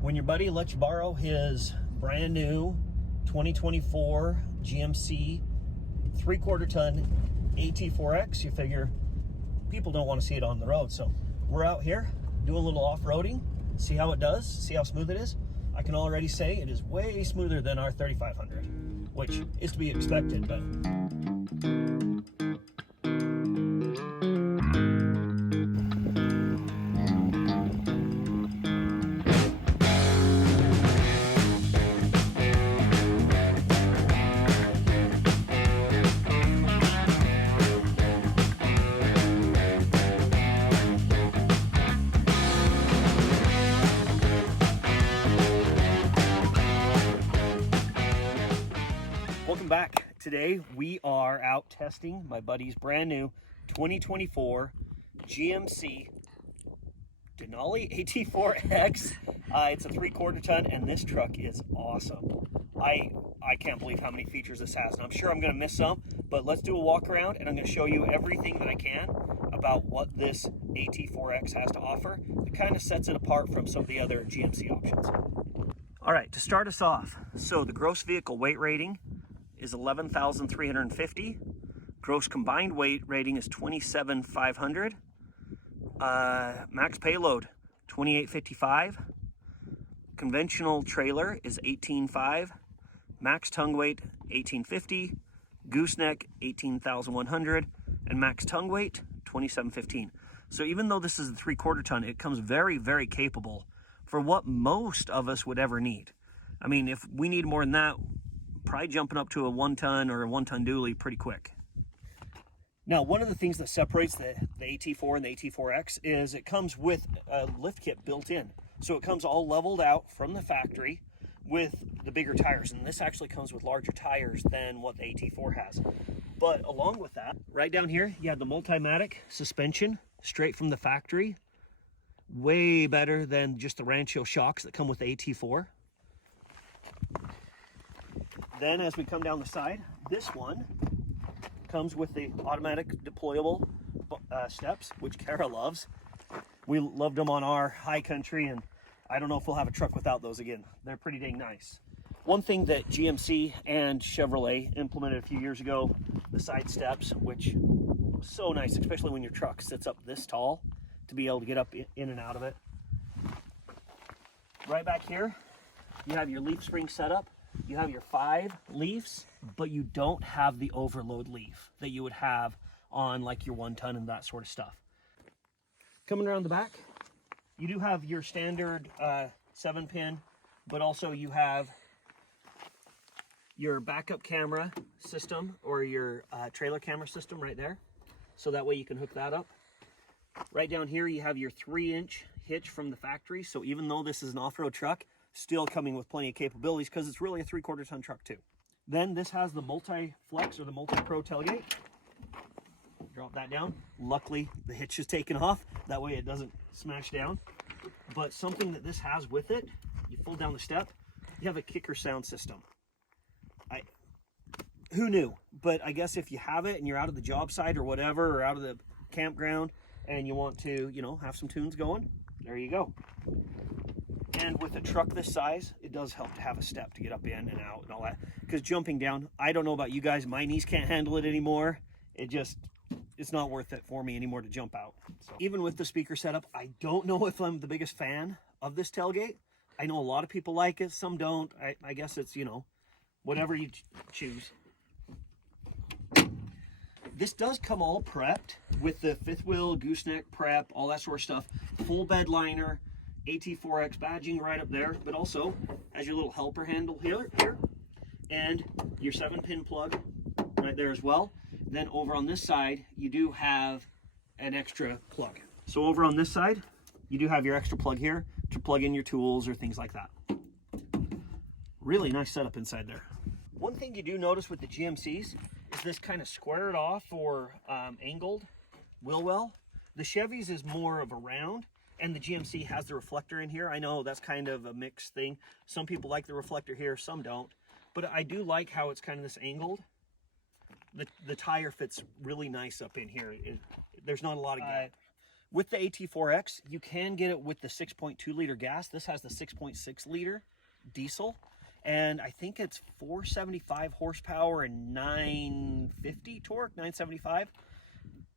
When your buddy lets you borrow his brand new 2024 GMC 3/4 ton AT4X, you figure people don't want to see it on the road. So we're out here doing a little off-roading, see how it does, see how smooth it is. I can already say it is way smoother than our 3500, which is to be expected, but welcome back. Today we are out testing my buddy's brand new 2024 GMC Denali AT4X. It's a 3/4 ton and this truck is awesome. I can't believe how many features this has, and I'm sure I'm going to miss some, but let's do a walk around and I'm going to show you everything that I can about what this AT4X has to offer. It kind of sets it apart from some of the other GMC options. All right, to start us off, so the gross vehicle weight rating is 11,350. Gross combined weight rating is 27,500. Max payload 2855. Conventional trailer is 18.5. Max tongue weight 1850. Gooseneck 18,100. And max tongue weight 2715. So even though this is a 3/4 ton, it comes very, very capable for what most of us would ever need. I mean, if we need more than that, probably jumping up to a 1 ton or a 1 ton dually pretty quick. Now, one of the things that separates the AT4 and the AT4X is it comes with a lift kit built in. So it comes all leveled out from the factory with the bigger tires. And this actually comes with larger tires than what the AT4 has. But along with that, right down here, you have the Multimatic suspension straight from the factory. Way better than just the Rancho shocks that come with the AT4. Then as we come down the side, this one comes with the automatic deployable steps, which Kara loves. We loved them on our high country, and I don't know if we'll have a truck without those again. They're pretty dang nice. One thing that GMC and Chevrolet implemented a few years ago, the side steps, which was so nice, especially when your truck sits up this tall, to be able to get up in and out of it. Right back here, you have your leaf spring setup. You have your 5 leafs, but you don't have the overload leaf that you would have on like your 1 ton and that sort of stuff. Coming around the back, you do have your standard 7-pin, but also you have your backup camera system or your trailer camera system right there. So that way you can hook that up. Right down here, you have your 3-inch hitch from the factory. So even though this is an off-road truck, still coming with plenty of capabilities because it's really a 3/4 ton truck too. Then this has the multi-flex or the multi-pro tailgate. Drop that down. Luckily, the hitch is taken off. That way it doesn't smash down. But something that this has with it, you fold down the step, you have a kicker sound system. Who knew? But I guess if you have it and you're out of the job site or whatever, or out of the campground, and you want to, you know, have some tunes going, there you go. And with a truck this size, it does help to have a step to get up in and out and all that. Because jumping down, I don't know about you guys, my knees can't handle it anymore. It's not worth it for me anymore to jump out. So even with the speaker setup, I don't know if I'm the biggest fan of this tailgate. I know a lot of people like it, some don't. I guess it's, you know, whatever you choose. This does come all prepped with the 5th wheel, gooseneck prep, all that sort of stuff. Full bed liner, AT4X badging right up there, but also has your little helper handle here and your 7-pin plug right there as well. Then over on this side, you do have an extra plug. So over on this side, you do have your extra plug here to plug in your tools or things like that. Really nice setup inside there. One thing you do notice with the GMCs is this kind of squared off or angled wheel well. The Chevys is more of a round, and the GMC has the reflector in here. I know that's kind of a mixed thing. Some people like the reflector here, some don't. But I do like how it's kind of this angled. The tire fits really nice up in here. There's not a lot of gap. With the AT4X, you can get it with the 6.2 liter gas. This has the 6.6 liter diesel, and I think it's 475 horsepower and 950 torque, 975.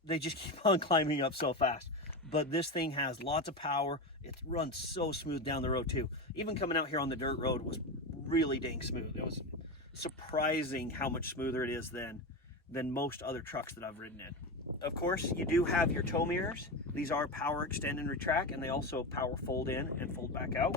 They just keep on climbing up so fast. But this thing has lots of power. It runs so smooth down the road too. Even coming out here on the dirt road was really dang smooth. It was surprising how much smoother it is than most other trucks that I've ridden in. Of course, you do have your tow mirrors. These are power extend and retract, and they also power fold in and fold back out.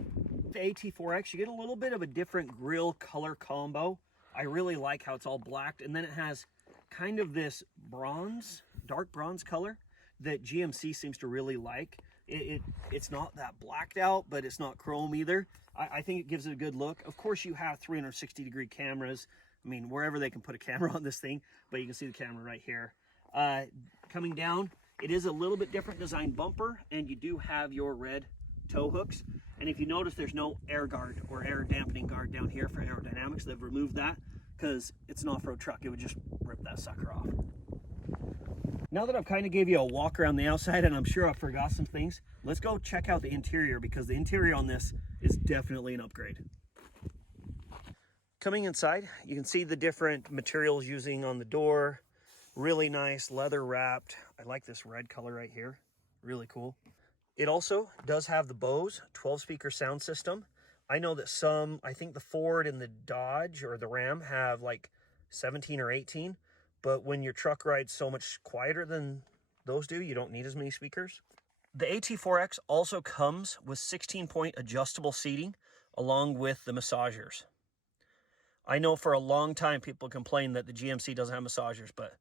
The AT4X, you get a little bit of a different grille color combo. I really like how it's all blacked, and then it has kind of this bronze, dark bronze color that GMC seems to really like. It's not that blacked out, but it's not chrome either. I think it gives it a good look. Of course, you have 360-degree cameras. I mean, wherever they can put a camera on this thing, but you can see the camera right here. Coming down, it is a little bit different design bumper, and you do have your red tow hooks. And if you notice, there's no air guard or air dampening guard down here for aerodynamics. They've removed that because it's an off-road truck. It would just rip that sucker off. Now that I've kind of gave you a walk around the outside, and I'm sure I forgot some things, let's go check out the interior, because the interior on this is definitely an upgrade. Coming inside, you can see the different materials using on the door. Really nice, leather wrapped. I like this red color right here. Really cool. It also does have the Bose 12-speaker sound system. I know that some, I think the Ford and the Dodge or the Ram have like 17 or 18, but when your truck rides so much quieter than those do, you don't need as many speakers. The AT4X also comes with 16-point adjustable seating along with the massagers. I know for a long time people complain that the GMC doesn't have massagers, but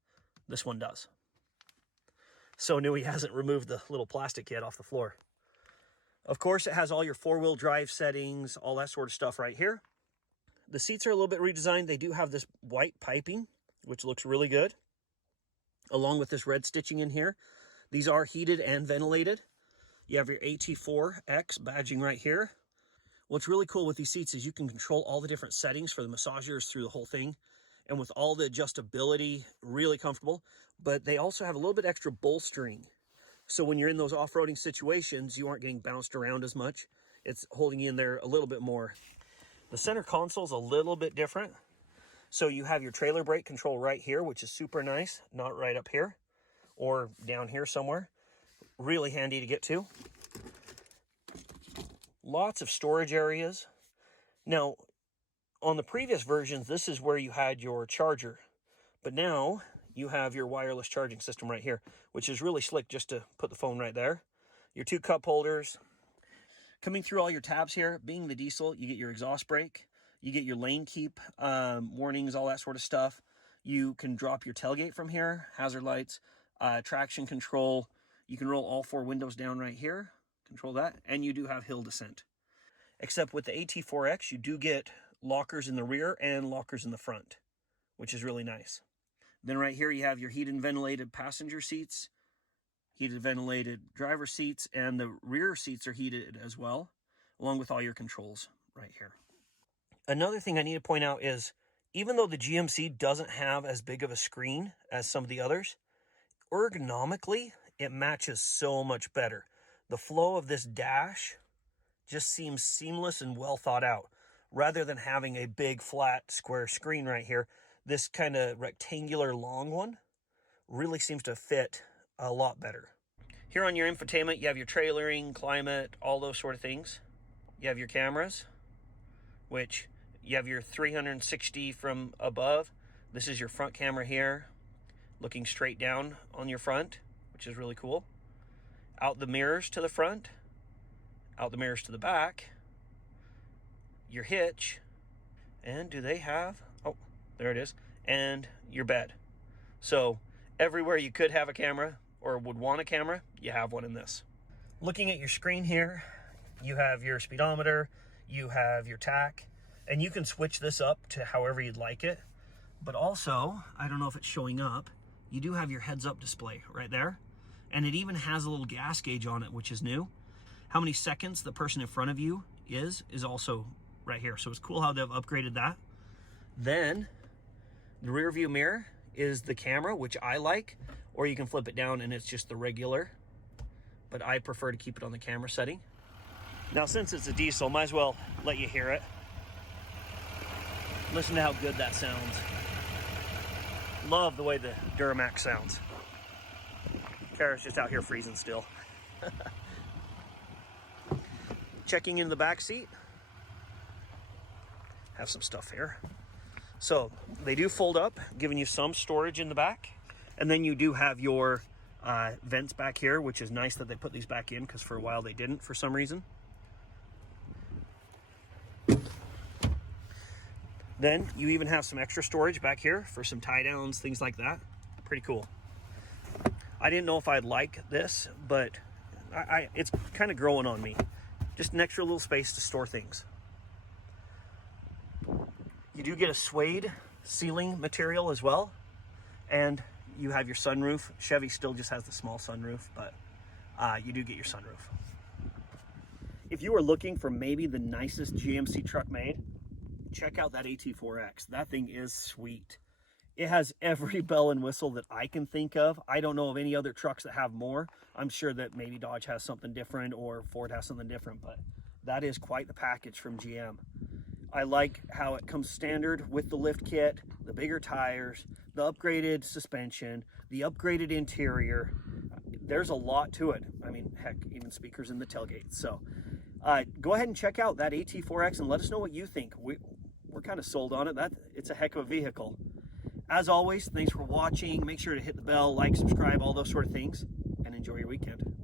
this one does. So new he hasn't removed the little plastic kit off the floor. Of course, it has all your four-wheel drive settings, all that sort of stuff right here. The seats are a little bit redesigned. They do have this white piping, which looks really good, along with this red stitching in here. These are heated and ventilated. You have your AT4X badging right here. What's really cool with these seats is you can control all the different settings for the massagers through the whole thing. And with all the adjustability, really comfortable. But they also have a little bit extra bolstering. So when you're in those off-roading situations, you aren't getting bounced around as much. It's holding you in there a little bit more. The center console's a little bit different. So you have your trailer brake control right here, which is super nice. Not right up here or down here somewhere. Really handy to get to. Lots of storage areas. Now, on the previous versions, this is where you had your charger, but now you have your wireless charging system right here, which is really slick just to put the phone right there. Your two cup holders. Coming through all your tabs here, being the diesel, you get your exhaust brake, you get your lane keep warnings, all that sort of stuff. You can drop your tailgate from here, hazard lights, traction control. You can roll all four windows down right here, control that, and you do have hill descent. Except with the AT4X, you do get lockers in the rear and lockers in the front, which is really nice. Then right here you have your heated and ventilated passenger seats, heated ventilated driver seats, and the rear seats are heated as well, along with all your controls right here. Another thing I need to point out is, even though the GMC doesn't have as big of a screen as some of the others, ergonomically it matches so much better. The flow of this dash just seems seamless and well thought out. Rather than having a big flat square screen right here, this kind of rectangular long one really seems to fit a lot better. Here on your infotainment, you have your trailering, climate, all those sort of things. You have your cameras, which you have your 360 from above. This is your front camera here, looking straight down on your front, which is really cool. Out the mirrors to the front, out the mirrors to the back, your hitch, and do they have, oh, there it is, and your bed. So everywhere you could have a camera or would want a camera, you have one in this. Looking at your screen here, you have your speedometer, you have your tach, and you can switch this up to however you'd like it. But also, I don't know if it's showing up, you do have your heads-up display right there, and it even has a little gas gauge on it, which is new. How many seconds the person in front of you is also right here. So it's cool how they've upgraded that. Then the rear view mirror is the camera, which I like, or you can flip it down and it's just the regular but I prefer to keep it on the camera setting. Now, since it's a diesel, might as well let you hear it. Listen to how good that sounds. Love the way the Duramax sounds. Kara's just out here freezing still. Checking into the back seat. Have some stuff here. So they do fold up, giving you some storage in the back. And then you do have your vents back here, which is nice that they put these back in, because for a while they didn't for some reason. Then you even have some extra storage back here for some tie downs, things like that. Pretty cool. I didn't know if I'd like this, but it's kind of growing on me. Just an extra little space to store things. You do get a suede ceiling material as well. And you have your sunroof. Chevy still just has the small sunroof, but you do get your sunroof. If you are looking for maybe the nicest GMC truck made, check out that AT4X. That thing is sweet. It has every bell and whistle that I can think of. I don't know of any other trucks that have more. I'm sure that maybe Dodge has something different or Ford has something different, but that is quite the package from GM. I like how it comes standard with the lift kit, the bigger tires, the upgraded suspension, the upgraded interior. There's a lot to it. I mean, heck, even speakers in the tailgate. So go ahead and check out that AT4X and let us know what you think. We're kind of sold on it. It's a heck of a vehicle. As always, thanks for watching. Make sure to hit the bell, like, subscribe, all those sort of things, and enjoy your weekend.